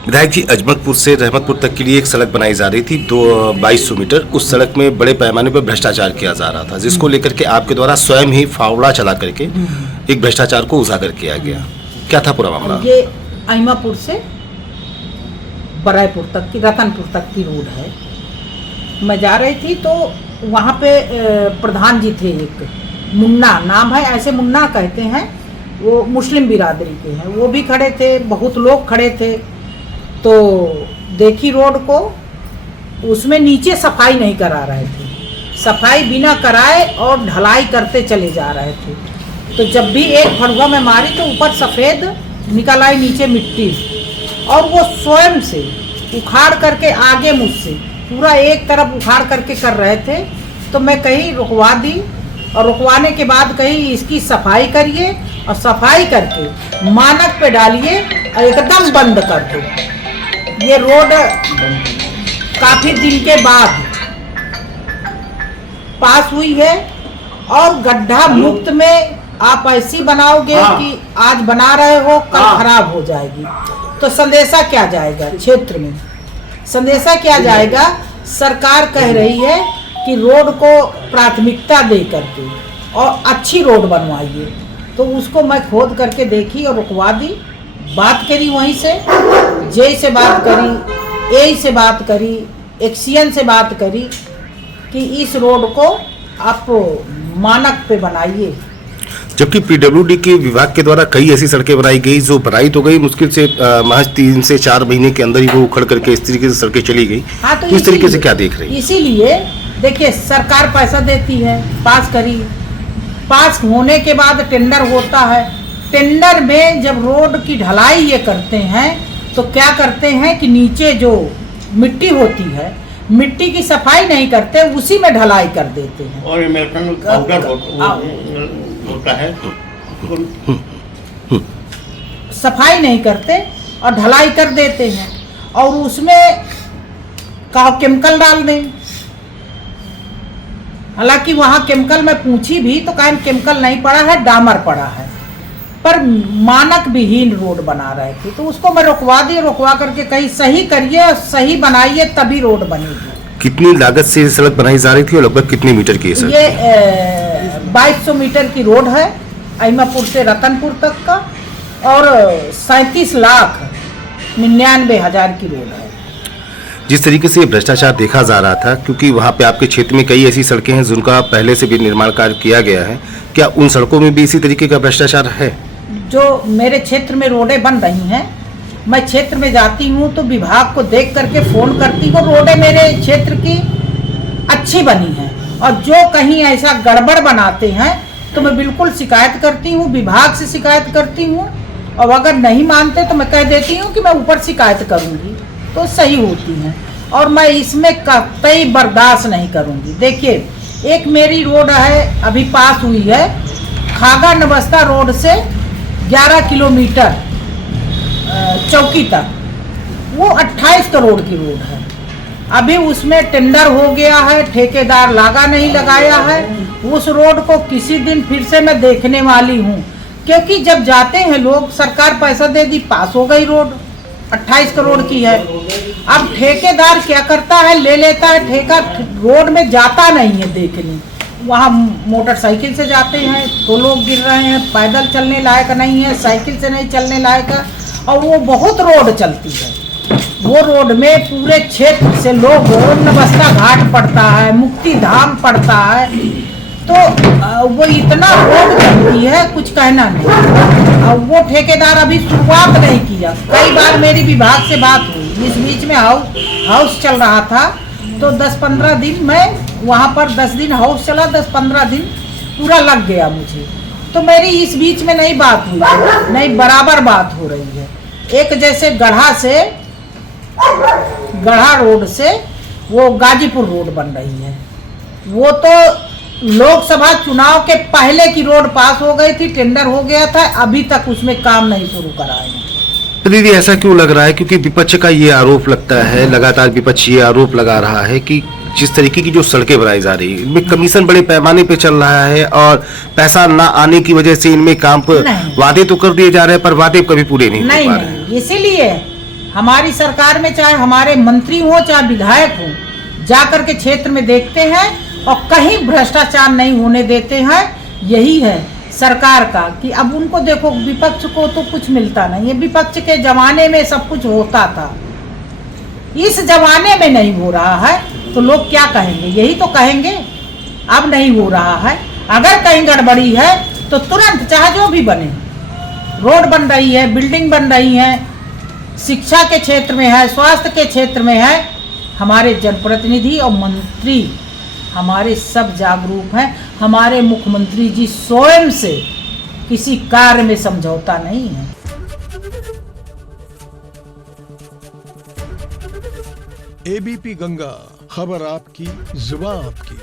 विधायक जी, अजमतपुर से रहमतपुर तक के लिए एक सड़क बनाई जा रही थी 2200 मीटर। उस सड़क में बड़े पैमाने पर भ्रष्टाचार किया जा रहा था, जिसको लेकर के आपके द्वारा स्वयं ही फावड़ा चला करके एक भ्रष्टाचार को उजागर किया गया। क्या था पूरा मामला? ये अहिमापुर से बरायपुर तक की, रतनपुर तक की रोड है। मैं जा रही थी तो वहाँ पे प्रधान जी थे, एक मुन्ना नाम है, ऐसे मुन्ना कहते हैं, वो मुस्लिम बिरादरी के हैं। वो भी खड़े थे, बहुत लोग खड़े थे। तो देखी रोड को, उसमें नीचे सफाई नहीं करा रहे थे, सफाई बिना कराए और ढलाई करते चले जा रहे थे। तो जब भी एक फड़ुआ में मारी तो ऊपर सफ़ेद निकल आई, नीचे मिट्टी, और वो स्वयं से उखाड़ करके आगे मुझसे पूरा एक तरफ उखाड़ करके कर रहे थे। तो मैं कहीं रुकवा दी, और रुकवाने के बाद कहीं इसकी सफाई करिए और सफाई करके मानक पे डालिए और एकदम बंद कर दो। ये रोड काफ़ी दिन के बाद पास हुई है, और गड्ढा मुक्त में आप ऐसी बनाओगे कि आज बना रहे हो, कल खराब हो जाएगी। तो संदेशा क्या जाएगा क्षेत्र में? संदेशा क्या जाएगा? सरकार कह रही है कि रोड को प्राथमिकता दे करके और अच्छी रोड बनवाइए। तो उसको मैं खोद करके देखी और रुकवा दी। बात करी वहीं से, जे से बात करी, ए से बात करी, एक्सीएन से बात करी कि इस रोड को आप मानक पे बनाइए। जबकि पीडब्ल्यूडी के विभाग के द्वारा कई ऐसी सड़कें बनाई गई जो बनाई तो गई, मुश्किल से महज 3 से 4 महीने के अंदर ही वो उखड़ करके इस तरीके से सड़कें चली गई। हाँ, तो इस तरीके से क्या देख रही है? इसीलिए देखिए, सरकार पैसा देती है, पास करी, पास होने के बाद टेंडर होता है। टेंडर में जब रोड की ढलाई ये करते हैं तो क्या करते हैं कि नीचे जो मिट्टी होती है, मिट्टी की सफाई नहीं करते, उसी में ढलाई कर देते हैं। और अमेरिकन पाउडर होता है, सफाई नहीं करते और ढलाई कर देते हैं, और उसमें कहा केमिकल डाल दें। हालांकि वहाँ केमिकल मैं पूछी भी तो कहा केमिकल नहीं पड़ा है, डामर पड़ा है, पर मानक विहीन रोड बना रहे थे। तो उसको मैं रुकवा दी, रुकवा करके कहीं सही करिए और सही बनाइए, तभी रोड बनेगी। कितनी लागत से सड़क बनाई जा रही थी और लगभग कितने मीटर की है? ये 2200 मीटर की रोड है, अहिमापुर से रतनपुर तक का, और 37,99,000 की रोड है। जिस तरीके से भ्रष्टाचार देखा जा रहा था, क्योंकि वहाँ पे आपके क्षेत्र में कई ऐसी सड़कें हैं जिनका पहले से भी निर्माण कार्य किया गया है, क्या उन सड़कों में भी इसी तरीके का भ्रष्टाचार है? जो मेरे क्षेत्र में रोडें बन रही हैं, मैं क्षेत्र में जाती हूँ तो विभाग को देख करके फ़ोन करती हूँ, रोडें मेरे क्षेत्र की अच्छी बनी हैं, और जो कहीं ऐसा गड़बड़ बनाते हैं तो मैं बिल्कुल शिकायत करती हूँ, विभाग से शिकायत करती हूँ, और अगर नहीं मानते तो मैं कह देती हूँ कि मैं ऊपर शिकायत करूँगी, तो सही होती हैं। और मैं इसमें कतई बर्दाश्त नहीं करूँगी। देखिए, एक मेरी रोड है अभी पास हुई है, खागा नवस्ता रोड से 11 किलोमीटर चौकी तक, वो 28 करोड़ की रोड है। अभी उसमें टेंडर हो गया है, ठेकेदार नहीं लगाया है। उस रोड को किसी दिन फिर से मैं देखने वाली हूँ, क्योंकि जब जाते हैं लोग, सरकार पैसा दे दी, पास हो गई रोड, 28 करोड़ की है। अब ठेकेदार क्या करता है, ले लेता है ठेका, रोड में जाता नहीं है देखने। वहाँ मोटरसाइकिल से जाते हैं तो लोग गिर रहे हैं, पैदल चलने लायक नहीं है, साइकिल से नहीं चलने लायक है, और वो बहुत रोड चलती है। वो रोड में पूरे क्षेत्र से लोग, नवस्ता घाट पड़ता है, मुक्ति धाम पड़ता है, तो वो इतना रोड चलती है कुछ कहना नहीं। और वो ठेकेदार अभी शुरुआत नहीं किया। कई बार मेरी विभाग से बात हुई, इस बीच में हाउस चल रहा था, तो 10-15 दिन मैं वहाँ पर 10 दिन हाउस चला, 10-15 दिन पूरा लग गया मुझे। तो मेरी इस बीच में नहीं बात हुई, नहीं बराबर बात हो रही है। एक जैसे गढ़ा रोड से वो गाजीपुर रोड बन रही है, वो तो लोकसभा चुनाव के पहले की रोड पास हो गई थी, टेंडर हो गया था, अभी तक उसमें काम नहीं शुरू कराए हैं। तो दीदी, ऐसा क्यों लग रहा है? क्योंकि विपक्ष का ये आरोप लगता है, लगातार विपक्ष ये आरोप लगा रहा है कि जिस तरीके की जो सड़कें बनाई जा रही है, इनमें कमीशन बड़े पैमाने पे चल रहा है, और पैसा ना आने की वजह से इनमें काम पर वादे तो कर दिए जा रहे हैं, पर वादे कभी पूरे नहीं हो पा रहे हैं। इसीलिए हमारी सरकार में चाहे हमारे मंत्री हो चाहे विधायक हो, जाकर के क्षेत्र में देखते हैं और कहीं भ्रष्टाचार नहीं होने देते हैं। यही है सरकार का कि अब उनको देखो, विपक्ष को तो कुछ मिलता नहीं है। विपक्ष के जमाने में सब कुछ होता था, इस जमाने में नहीं हो रहा है तो लोग क्या कहेंगे? यही तो कहेंगे अब नहीं हो रहा है। अगर कहीं गड़बड़ी है तो तुरंत चाहे जो भी बने, रोड बन रही है, बिल्डिंग बन रही है, शिक्षा के क्षेत्र में है, स्वास्थ्य के क्षेत्र में है, हमारे जनप्रतिनिधि और मंत्री हमारे सब जागरूक हैं। हमारे मुख्यमंत्री जी स्वयं से किसी कार्य में समझौता नहीं है। एबीपी गंगा, खबर आपकी, जुबान आपकी।